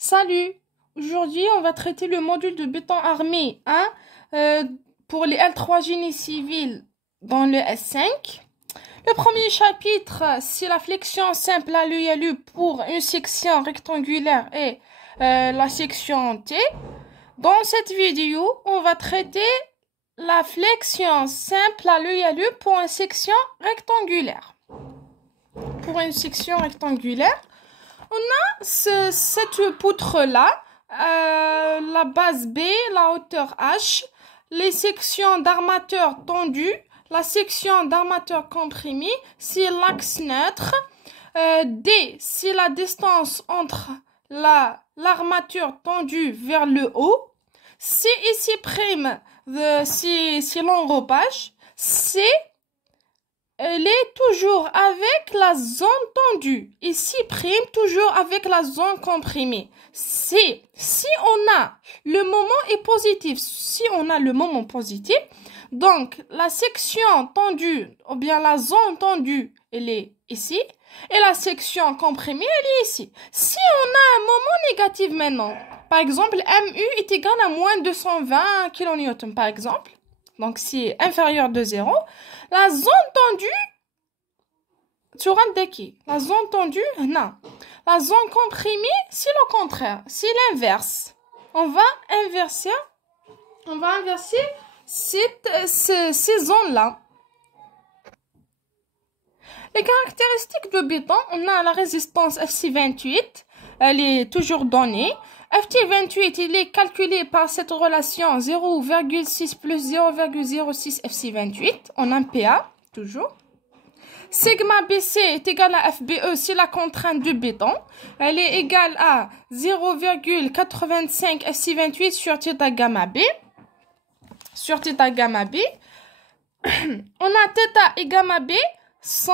Salut! Aujourd'hui, on va traiter le module de béton armé 1 pour les L3 génie civil dans le S5. Le premier chapitre, c'est la flexion simple à l'œil à l'œil pour une section rectangulaire et la section T. Dans cette vidéo, on va traiter la flexion simple à l'œil pour une section rectangulaire. Pour une section rectangulaire, on a cette poutre-là, la base B, la hauteur H, les sections d'armateur tendues, la section d'armateur comprimé, c'est l'axe neutre. D, c'est la distance entre l'armature tendue vers le haut. C ici prime, c'est l'enrobage. C, elle est toujours avec la zone tendue. Ici prime, toujours avec la zone comprimée. C, si on a le moment est positif, si on a le moment positif, donc la section tendue, ou bien la zone tendue, elle est ici, et la section comprimée, elle est ici. Si on a un moment négatif maintenant, par exemple, MU est égal à moins 220 kN, par exemple, donc c'est inférieur de 0, la zone tendue, tu rentres de qui? La zone tendue, non. La zone comprimée, c'est le contraire, c'est l'inverse. On va inverser ces zones-là. Les caractéristiques de béton, on a la résistance FC28, elle est toujours donnée. FT28, il est calculé par cette relation 0,6 plus 0,06 FC28 en 1 PA, toujours. Sigma BC est égal à FBE, c'est la contrainte du béton. Elle est égale à 0,85 FC28 sur θ gamma B. Sur θ gamma B. On a θ et gamma B sont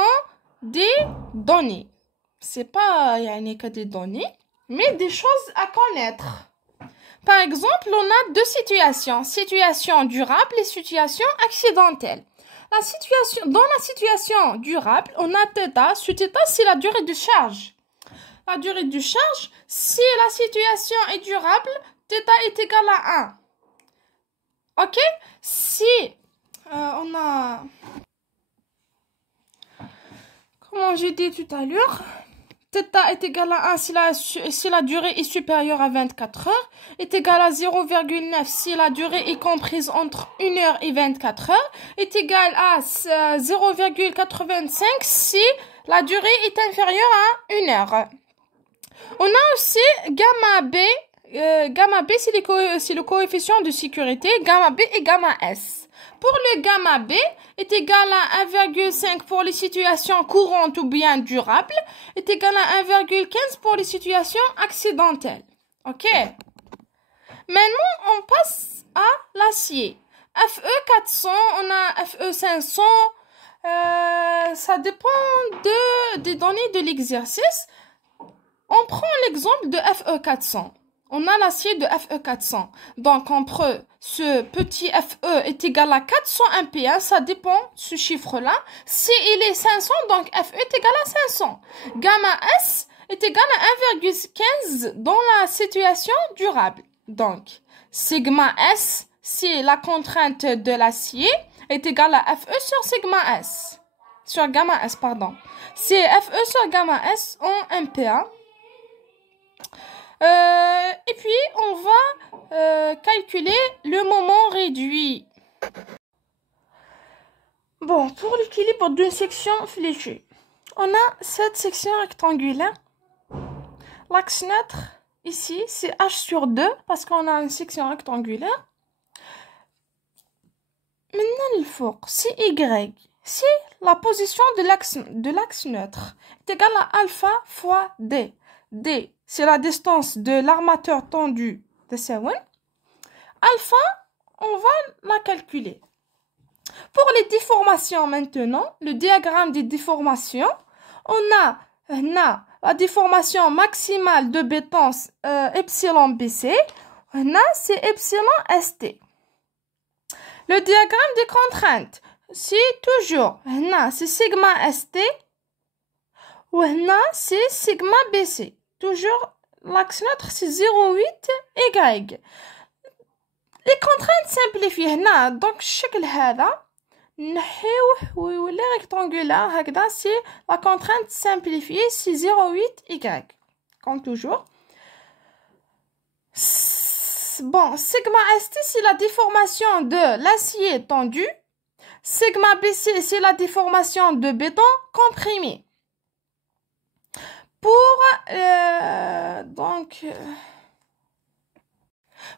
des données. C'est pas, il y a que des données, mais des choses à connaître. Par exemple, on a deux situations. Situation durable et situation accidentelle. Dans la situation durable, on a θ. Ce θ, c'est la durée de charge. La durée de charge, si la situation est durable, θ est égal à 1. Ok? Si on a... Comment j'ai dit tout à l'heure, θ est égal à 1 si la durée est supérieure à 24 heures, est égal à 0,9 si la durée est comprise entre 1 heure et 24 heures, est égal à 0,85 si la durée est inférieure à 1 heure. On a aussi gamma B. Gamma B, c'est le coefficient de sécurité, gamma B et gamma S. Pour le gamma B est égal à 1,5 pour les situations courantes ou bien durables, est égal à 1,15 pour les situations accidentelles. Ok? Maintenant, on passe à l'acier. FE400, on a FE500, ça dépend des données de l'exercice. On prend l'exemple de FE400. On a l'acier de FE400. Donc, on prend ce petit FE est égal à 400 MPa. Ça dépend de ce chiffre-là. Si il est 500, donc FE est égal à 500. Gamma S est égal à 1,15 dans la situation durable. Donc, sigma S, c'est la contrainte de l'acier, est égal à FE sur sigma S. Sur gamma S, pardon. C'est FE sur gamma S en MPa. Et puis, on va calculer le moment réduit. Bon, pour l'équilibre d'une section fléchée, on a cette section rectangulaire. L'axe neutre, ici, c'est H sur 2, parce qu'on a une section rectangulaire. Maintenant, le four, c'est Y. Si la position de l'axe neutre est égale à alpha fois D. D, c'est la distance de l'armateur tendu de C1. Alpha, on va la calculer. Pour les déformations maintenant, le diagramme des déformations, on a la déformation maximale de béton epsilon BC. On a c'est epsilon ST. Le diagramme des contraintes, c'est toujours c'est sigma ST ou c'est sigma BC. Toujours l'axe neutre c'est 0,8 Y. Les contraintes simplifiées هنا donc الشكل هذا نحيوه ويولي rectangulaire هكذا c'est la contrainte simplifiée c'est 0,8 Y comme toujours. Bon, sigma ST c'est la déformation de l'acier tendu. Sigma BC c'est la déformation de béton comprimé.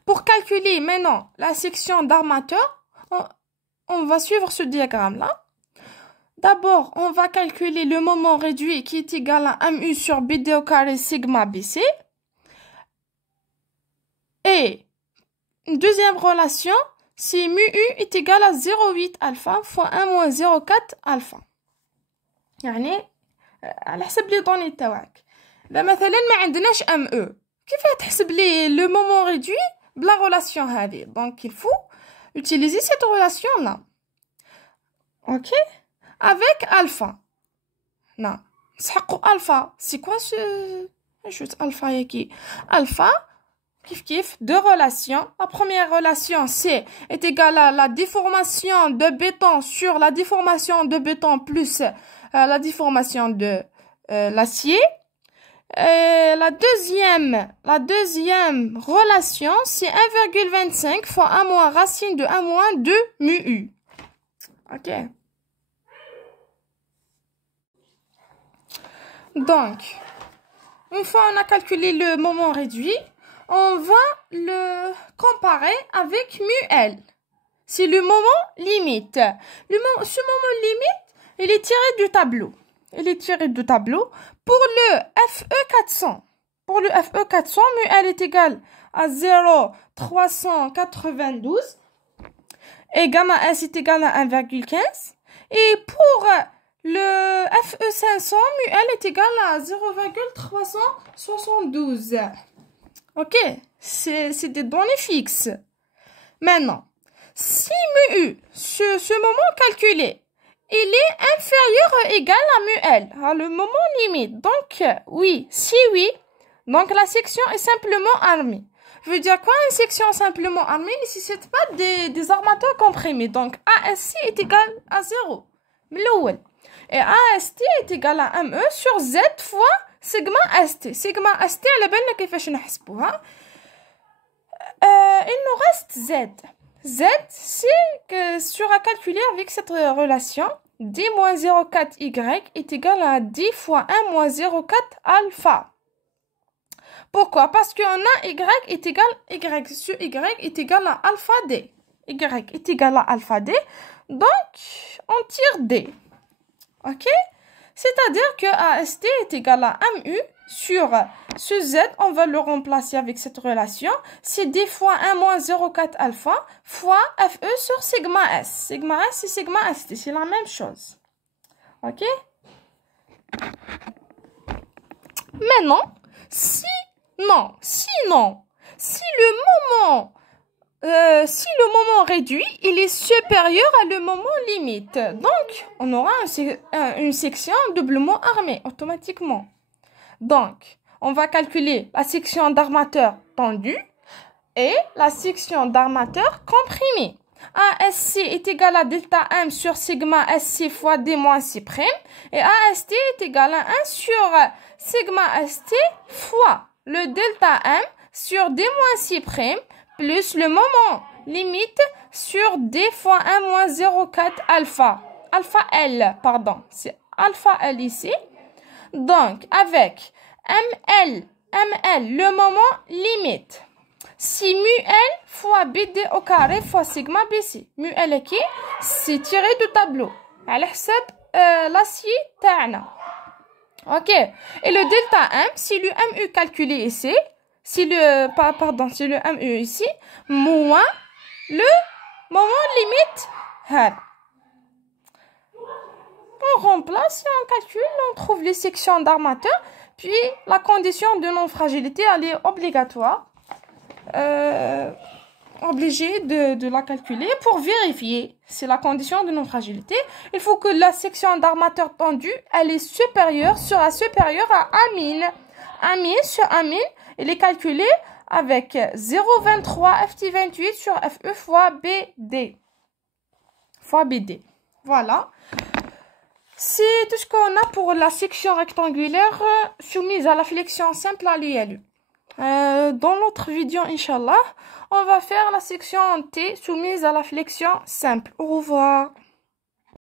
Pour calculer maintenant la section d'armateur, on va suivre ce diagramme-là. D'abord, on va calculer le moment réduit qui est égal à MU sur BD au carré sigma BC. Et une deuxième relation, c'est mu U est égal à 0,8 alpha fois 1 moins 0,4 alpha. يعني على حسب لي دوني تاعك. لا مثلا ما عندناش ام او كيف تحسب لي لو مومون ريدوي بلا relation هذه. Donc il faut utiliser cette relation là. OK avec alpha. Non, نسحقوا alpha. C'est quoi ce juste alpha ياكي alpha Kif, deux relations. La première relation, c'est est égale à la déformation de béton sur la déformation de béton plus la déformation de l'acier. La deuxième relation, c'est 1,25 fois 1 moins racine de 1 moins 2 mu U. OK. Donc, une fois on a calculé le moment réduit, on va le comparer avec mu L. C'est le moment limite. Ce moment limite, il est tiré du tableau. Pour le FE400. Pour le FE400, mu L est égal à 0,392. Et gamma S est égal à 1,15. Et pour le FE500, mu L est égal à 0,372. OK, c'est des données fixes. Maintenant, si mu U, ce moment calculé, il est inférieur ou égal à mu L, à le moment limite. Donc, oui, si oui, donc la section est simplement armée. Je veux dire quoi, une section simplement armée ne nécessite pas des armateurs comprimés. Donc, ASC est égal à 0. Et AST est égal à ME sur Z fois sigma ST. Sigma ST, على بالنا كيفاش نحسبوها. Il nous reste Z. Z, c'est que sera calculé avec cette relation. D moins 0,4 Y est égal à D fois 1 moins 0,4 alpha. Pourquoi? Parce qu'on a Y est égal Y. Ce Y est égal à alpha D. Y est égal à alpha D. Donc, on tire D. OK? C'est-à-dire que AST est égal à MU sur ce Z, on va le remplacer avec cette relation. C'est D fois 1 moins 0,4 alpha fois FE sur sigma S. Sigma S et sigma ST, c'est la même chose. OK? Maintenant, sinon, si le moment réduit, il est supérieur à le moment limite. Donc, on aura une section doublement armée automatiquement. Donc, on va calculer la section d'armateur tendue et la section d'armateur comprimée. ASC est égal à delta M sur sigma SC fois D moins C'. Et AST est égal à 1 sur sigma ST fois le delta M sur D moins C' plus le moment limite sur D fois 1 moins 0,4 alpha. Alpha L, pardon. C'est alpha L ici. Donc, avec ML, le moment limite. Si mu L fois BD au carré fois sigma BC. Mu L qui c'est tiré du tableau. على حساب l'acier تاعنا. OK. Et le delta M, si le MU calculé ici, si le MU ici, moins le moment limite. On remplace et on calcule, on trouve les sections d'armateur, puis la condition de non-fragilité, elle est obligatoire. Obligé de la calculer pour vérifier. C'est la condition de non-fragilité. Il faut que la section d'armateur tendue, elle est supérieure, sera supérieure à Amin. Amine, ce Amine, il est calculé avec 0,23 FT28 sur FE fois BD. Fois BD. Voilà. C'est tout ce qu'on a pour la section rectangulaire soumise à la flexion simple à l'ILU. Dans l'autre vidéo, Inch'Allah, on va faire la section T soumise à la flexion simple. Au revoir.